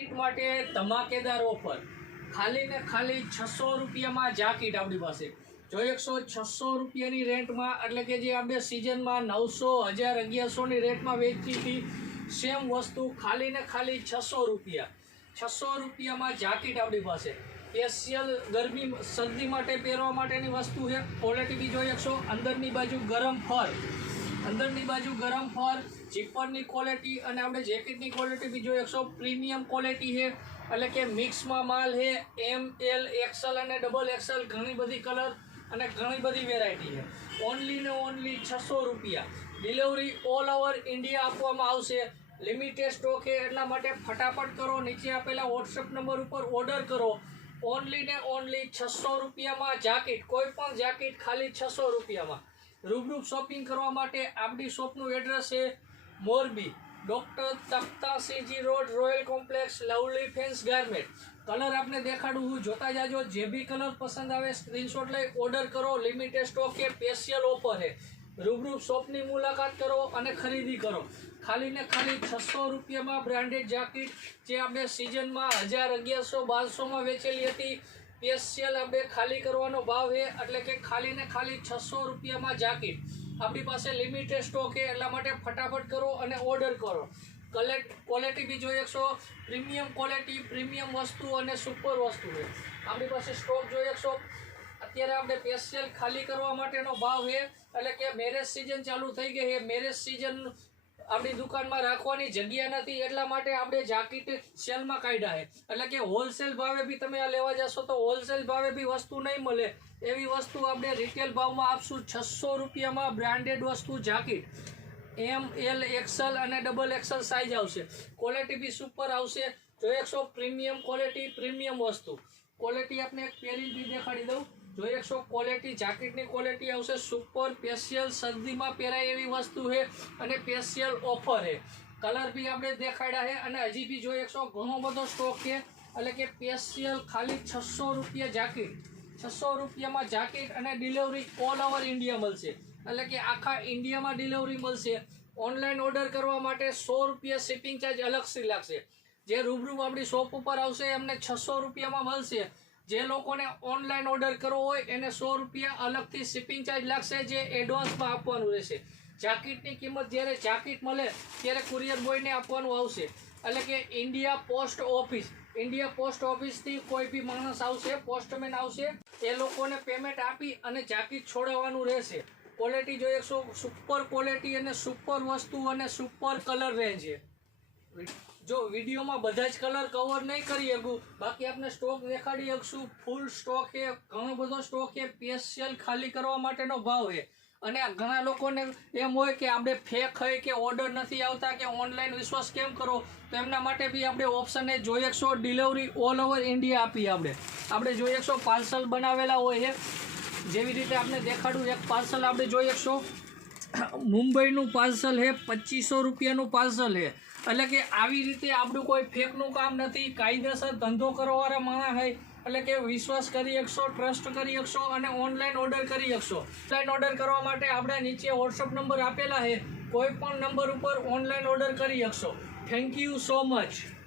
જાકીટ માટે ધમાકેદાર ઓફર ખાલી ને ખાલી 600 રૂપિયામાં જાકીટ આપણી પાસે જોઈ 600 રૂપિયાની રેન્ટમાં એટલે કે જે આપણે સિઝનમાં 900 1000 1100ની રેટમાં વેચી હતી સેમ વસ્તુ ખાલી ને ખાલી 600 રૂપિયા 600 રૂપિયામાં જાકીટ આપણી પાસે સ્પેશિયલ ગરમી શરદી માટે પહેરવા માટેની વસ્તુ છે ક્વોલિટી બી જોઈ અંદરની બાજુ ગરમ ફર જીપરની ક્વોલિટી અને આપણે જેકેટની ક્વોલિટી બી જોઈ પ્રીમિયમ ક્વોલિટી છે એટલે કે મિક્સમાં માલ છે એમ એલ એક્સએલ અને ડબલ એક્સએલ ઘણી બધી કલર અને ઘણી બધી વેરાયટી છે ઓનલી ને ઓનલી 600 રૂપિયા ડિલિવરી ઓલ ઓવર ઇન્ડિયા આપવામાં આવશે લિમિટેડ સ્ટોક છે એટલા માટે ફટાફટ કરો નીચે આપેલા વોટ્સએપ નંબર ઉપર ઓર્ડર કરો ઓનલી ને ઓનલી 600 રૂપિયામાં જાકીટ કોઈ પણ જાકીટ ખાલી 600 રૂપિયામાં રૂબરૂ શોપિંગ કરવા માટે આપણી શોપનું એડ્રેસ છે Morbi doctor Takhtasinhji road royal complex lovely fans garment colour આપને દેખાડું હું જોતા જાજો જે બી કલર પસંદ આવે સ્ક્રીનશોટ લઈ ઓર્ડર કરો લિમિટેડ સ્ટોક કે સ્પેશિયલ ઓફર છે રૂબરૂ શોપની મુલાકાત કરો અને ખરીદી કરો ખાલી ને ખાલી 600 રૂપિયામાં બ્રાન્ડેડ જાકીટ જે આપણે સિઝનમાં 1000 1100 1200માં વેચેલી હતી સ્પેશિયલ આપણે ખાલી કરવાનો ભાવ છે એટલે કે ખાલી ને ખાલી 600 રૂપિયામાં જાકીટ આપણી પાસે લિમિટેડ સ્ટોક છે એટલા માટે ફટાફટ કરો અને ઓર્ડર કરો ક્વોલિટી બી જોઈ પ્રીમિયમ ક્વોલિટી પ્રીમિયમ વસ્તુ અને સુપર વસ્તુ છે આપણી પાસે સ્ટોક જોઈ અત્યારે આપણે સ્પેશિયલ ખાલી કરવા માટેનો ભાવ છે એટલે કે મેરેજ સિઝન ચાલુ થઈ ગઈ છે મેરેજ સિઝન આપણી દુકાનમાં રાખવાની જગ્યા નથી એટલા માટે આપણે જાકીટ સેલમાં કાઢ્યા છે એટલે કે હોલસેલ ભાવે બી તમે આ લેવા જશો તો હોલસેલ ભાવે બી વસ્તુ નહીં મળે એવી વસ્તુ આપણે રિટેલ ભાવમાં આપશું 600 રૂપિયામાં બ્રાન્ડેડ વસ્તુ જાકીટ એમ એલ એક્સએલ અને ડબલ એક્સએલ સાઇઝ આવશે ક્વોલિટી બી સુપર આવશે જોઈ પ્રીમિયમ ક્વોલિટી પ્રીમિયમ વસ્તુ ક્વોલિટી આપણે એક પહેરી બી દેખાડી દઉં જોઈ ક્વોલિટી જાકીટની ક્વોલિટી આવશે સુપર સ્પેશિયલ શરદીમાં પહેરાય એવી વસ્તુ છે અને સ્પેશિયલ ઓફર છે કલર બી આપણે દેખાડ્યા છે અને હજી બી જોઈ ઘણો બધો સ્ટોક છે એટલે કે સ્પેશિયલ ખાલી 600 રૂપિયા જાકીટ 600 રૂપિયામાં જાકીટ અને ડિલિવરી ઓલ ઓવર ઇન્ડિયા મળશે એટલે કે આખા ઇન્ડિયામાં ડિલિવરી મળશે ઓનલાઈન ઓર્ડર કરવા માટે 100 રૂપિયા શિપિંગ ચાર્જ અલગથી લાગશે જે રૂબરૂ આપણી શોપ ઉપર આવશે એમને 600 રૂપિયામાં મળશે જે લોકોને ઓનલાઈન ઓર્ડર કરવો હોય એને 100 રૂપિયા અલગથી શિપિંગ ચાર્જ લાગશે જે એડવાન્સમાં આપવાનું રહેશે જાકીટની કિંમત જ્યારે જાકીટ મળે ત્યારે કુરિયર બોયને આપવાનું આવશે એટલે કે ઇન્ડિયા પોસ્ટ ઓફિસથી કોઈ બી માણસ આવશે પોસ્ટમેન આવશે એ લોકોને પેમેન્ટ આપી અને જાકીટ છોડાવવાનું રહેશે ક્વોલિટી જોઈએ સુપર ક્વોલિટી અને સુપર વસ્તુ અને સુપર કલર રેન્જ છે જો વિડીયોમાં બધા જ કલર કવર નહીં કરી શકું બાકી આપણે સ્ટોક દેખાડી શકશું ફૂલ સ્ટોક છે ઘણો બધો સ્ટોક છે સ્પેશિયલ ખાલી કરવા માટેનો ભાવ છે અને ઘણા લોકોને એમ હોય કે આપણે ફેક હોય કે ઓર્ડર નથી આવતા કે ઓનલાઈન વિશ્વાસ કેમ કરો તો એમના માટે બી આપણે ઓપ્શન એ જોઈ ડિલિવરી ઓલ ઓવર ઇન્ડિયા આપીએ આપણે જોઈ પાર્સલ બનાવેલા હોય છે જેવી રીતે આપણે દેખાડું એક પાર્સલ આપણે જોઈ મુંબઈનું પાર્સલ છે 2500 રૂપિયાનું પાર્સલ છે એટલે કે આવી રીતે આપણું કોઈ ફેકનું કામ નથી કાયદેસર ધંધો કરવાવાળા માણસ હોય એટલે કે વિશ્વાસ કરી શકશો ટ્રસ્ટ કરી શકશો અને ઓનલાઈન ઓર્ડર કરી શકશો ઓનલાઈન ઓર્ડર કરવા માટે આપણે નીચે વોટ્સઅપ નંબર આપેલા છે કોઈ પણ નંબર ઉપર ઓનલાઈન ઓર્ડર કરી શકશો થેન્ક યુ સો મચ